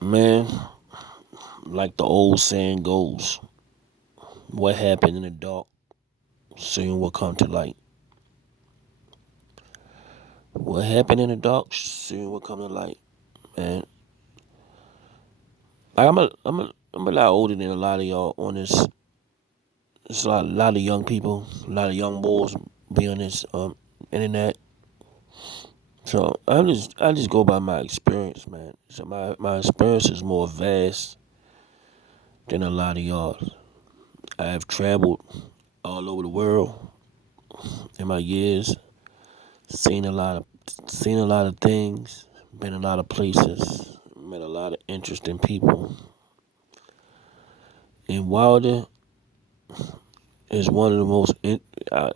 Man, like the old saying goes, what happened in the dark soon will come to light. What happened in the dark soon will come to light, man. I'm a lot older than a lot of y'all on this. It's a lot of young people, a lot of young boys be on this internet. So I just go by my experience, man. So my experience is more vast than a lot of y'all. I have traveled all over the world in my years, seen a lot of seen a lot of things, been a lot of places, met a lot of interesting people. And Wilder is one of the most.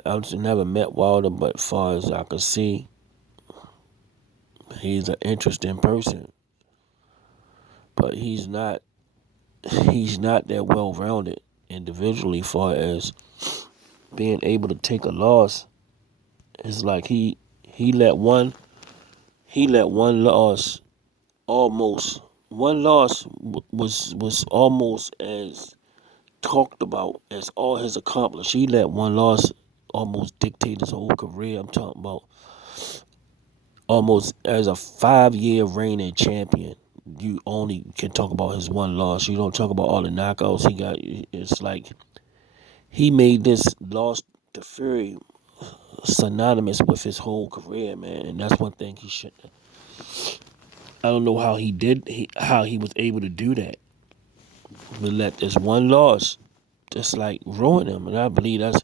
I've never met Wilder, but far as I could see, he's an interesting person. But he's not that well rounded individually. Far as being able to take a loss, it's like he let one he let one loss almost one loss was almost as talked about as all his accomplished. He let one loss almost dictate his whole career. I'm talking about almost as a 5 year reigning champion. You only can talk about his one loss. You don't talk about all the knockouts he got. It's like he made this loss to Fury synonymous with his whole career, man. And that's one thing he should. I don't know how how he was able to do that. But let this one loss just like ruin him, and I believe that's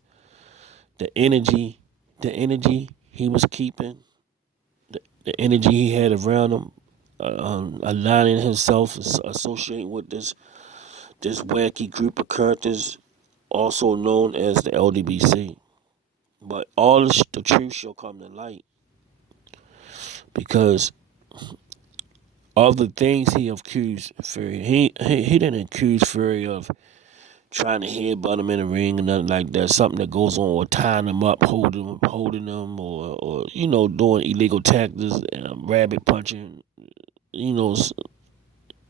the energy, the energy he was keeping, the energy he had around him, aligning himself, associating with this wacky group of characters, also known as the LDBC. But all the truth shall come to light because all the things he accused Fury, he didn't accuse Fury of trying to headbutt him in the ring or nothing like that. Something that goes on, or tying him up, holding him, or doing illegal tactics, rabbit punching, you know,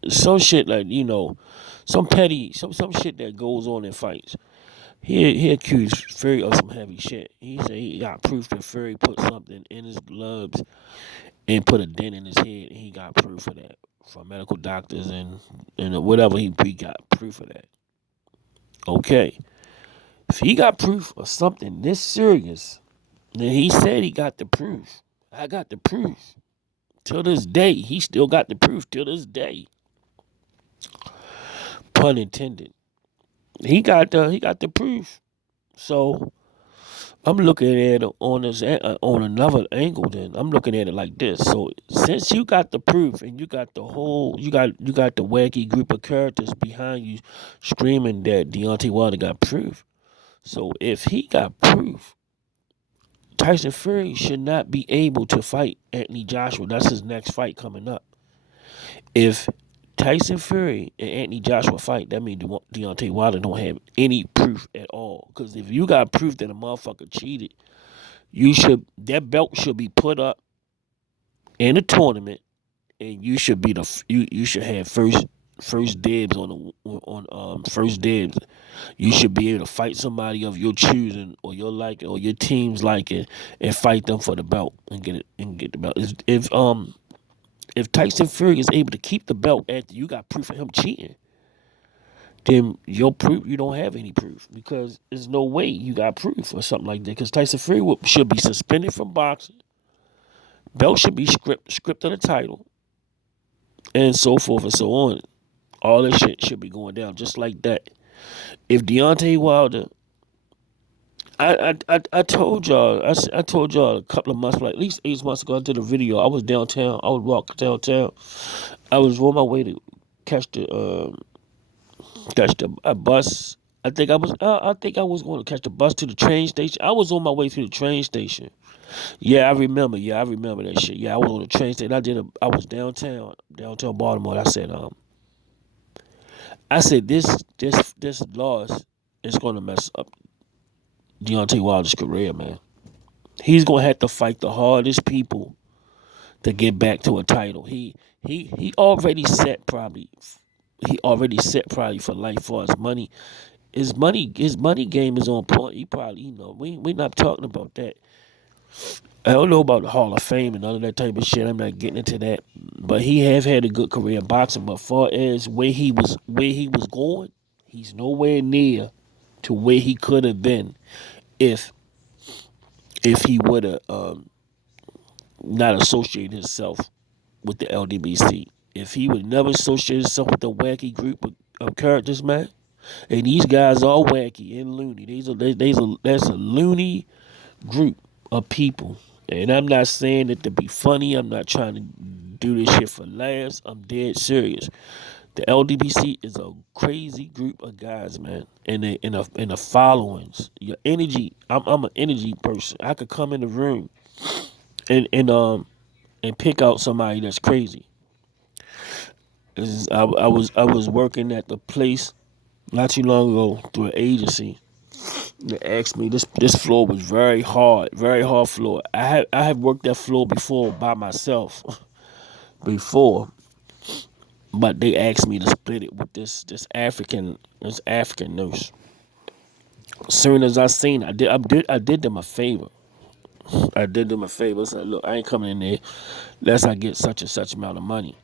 some shit like some petty, some shit that goes on in fights. He accused Fury of some heavy shit. He said he got proof that Fury put something in his gloves and put a dent in his head, and he got proof of that from medical doctors and whatever he got proof of that. Okay, if he got proof of something this serious, then he said he got the proof. I got the proof. Till this day, he still got the proof. Till this day, pun intended. He got the proof. So I'm looking at it on another angle. Then I'm looking at it like this. So since you got the proof and you got the whole, you got the wacky group of characters behind you screaming that Deontay Wilder got proof. So if he got proof, Tyson Fury should not be able to fight Anthony Joshua. That's his next fight coming up. If Tyson Fury and Anthony Joshua fight, that means Deontay Wilder don't have any proof at all. Because if you got proof that a motherfucker cheated, that belt should be put up in a tournament, and you should be you should have first dibs on first dibs. You should be able to fight somebody of your choosing or your liking or your team's liking and fight them for the belt and get the belt. If Tyson Fury is able to keep the belt after you got proof of him cheating, then your proof you don't have any proof because there's no way you got proof or something like that. Because Tyson Fury should be suspended from boxing. Belt should be script of the title and so forth and so on. All this shit should be going down just like that. If Deontay Wilder, I told y'all, I told y'all a couple of months, like at least 8 months ago, I did a video. I was downtown. I would walk downtown. I was on my way to catch the a bus. I think I was going to catch the bus to the train station. I was on my way to the train station. Yeah, I remember. Yeah, I remember that shit. Yeah, I was on the train station. I was downtown Baltimore. And I said this loss is gonna mess up Deontay Wilder's career, man. He's gonna have to fight the hardest people to get back to a title. He already set probably. He already set probably for life for his money. His money game is on point. He probably we not talking about that. I don't know about the Hall of Fame and all of that type of shit. I'm not getting into that. But he have had a good career in boxing. But far as where he was going, he's nowhere near to where he could have been if he would have not associated himself with the LDBC. If he would never associate himself with the wacky group of characters, man. And these guys are wacky and loony. That's a loony group of people. And I'm not saying it to be funny. I'm not trying to do this shit for laughs. I'm dead serious. The LDBC is a crazy group of guys, man, and in the followings. Your energy. I'm an energy person. I could come in the room and pick out somebody that's crazy. I was working at the place not too long ago through an agency. They asked me this floor was very hard floor. I had worked that floor before by myself before, but they asked me to split it with this African nurse. As soon as I seen, I did them a favor. I did them a favor. I said, look, I ain't coming in there unless I get such and such amount of money.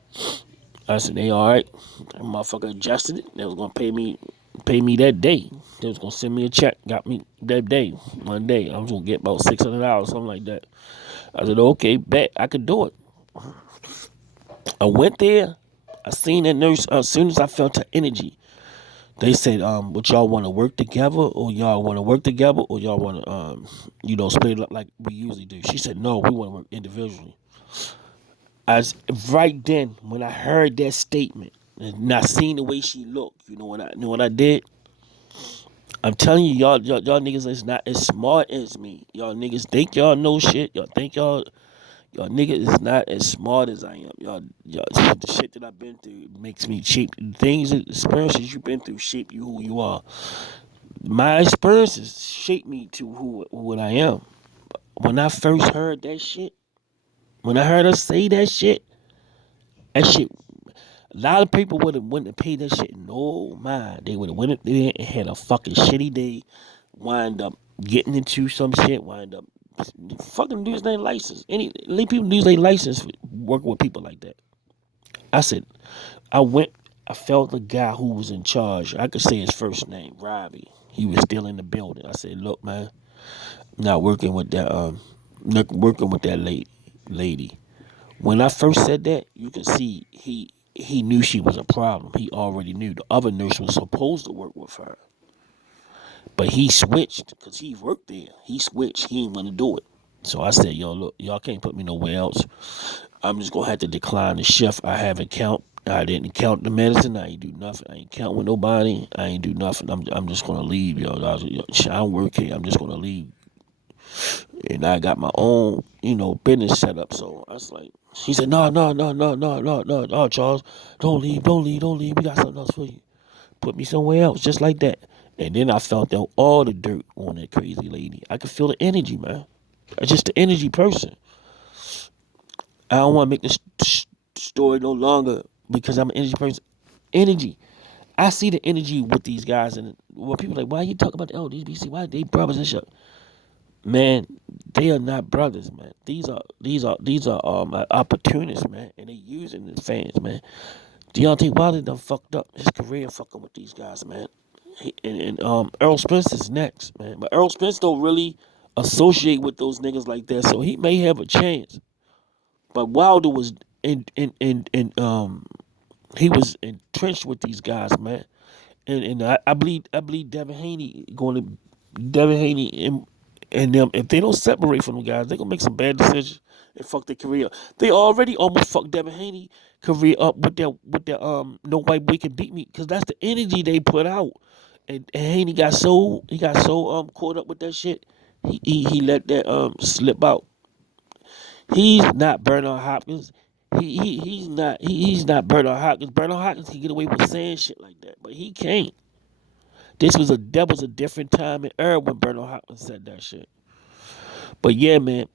I said, they all right. That motherfucker adjusted it. They was gonna pay me that day. They was gonna send me a check. Got me that day, one day. I was gonna get about $600, something like that. I said, okay, bet I could do it. I went there. I seen that nurse. As soon as I felt her energy, they said, would y'all want to work together, or y'all want to work together, or y'all want to, split it up like we usually do? She said, no, we want to work individually. As right then, when I heard that statement and I seen the way she looked, you know what I did? I'm telling you, y'all niggas is not as smart as me. Y'all niggas think y'all know shit. Y'all think y'all niggas is not as smart as I am. Y'all the shit that I've been through makes me shape things, experiences you've been through shape you who you are. My experiences shape me to who what I am. When I first heard that shit, when I heard her say that shit, a lot of people wouldn't have paid that shit no mind. They would have went up there and had a fucking shitty day, wind up getting into some shit, wind up fucking lose their license. People lose their license for working with people like that. I said, I went, I felt the guy who was in charge. I could say his first name, Robbie. He was still in the building. I said, look, man, I'm not working with that lady. When I first said that, you could see he knew she was a problem. He already knew the other nurse was supposed to work with her, but he switched because he worked there. He switched. He didn't want to do it. So I said, yo, look, y'all can't put me nowhere else. I'm just gonna have to decline the shift. I haven't count. I didn't count the medicine. I ain't do nothing. I ain't count with nobody. I ain't do nothing. I'm just gonna leave, yo. I don't work here. I'm just gonna leave. And I got my own, business set up. So I was like, she said, no, no, no, no, no, no, no, no, Charles, don't leave, don't leave, don't leave. We got something else for you. Put me somewhere else, just like that. And then I felt all the dirt on that crazy lady. I could feel the energy, man. I'm just the energy person. I don't want to make this story no longer because I'm an energy person. Energy. I see the energy with these guys, and when people are like, why you talk about the LDBC? Why they brothers and shit? Man, they are not brothers, man. These are opportunists, man, and they using the fans, man. Deontay Wilder done fucked up his career fucking with these guys, man. And Earl Spence is next, man. But Earl Spence don't really associate with those niggas like that, so he may have a chance. But Wilder was in he was entrenched with these guys, man. And I believe Devin Haney and them, if they don't separate from them guys, they gonna make some bad decisions and fuck their career. They already almost fucked Devin Haney career up with their no white boy can beat me, because that's the energy they put out. And Haney got so caught up with that shit. He let that slip out. He's not Bernard Hopkins. He's not Bernard Hopkins. Bernard Hopkins can get away with saying shit like that, but he can't. That was a different time and era when Bernard Hopkins said that shit. But yeah, man,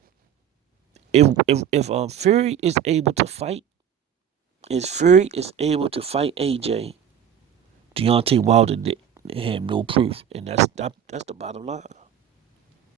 If Fury is able to fight, if Fury is able to fight AJ, Deontay Wilder had no proof, and that's the bottom line.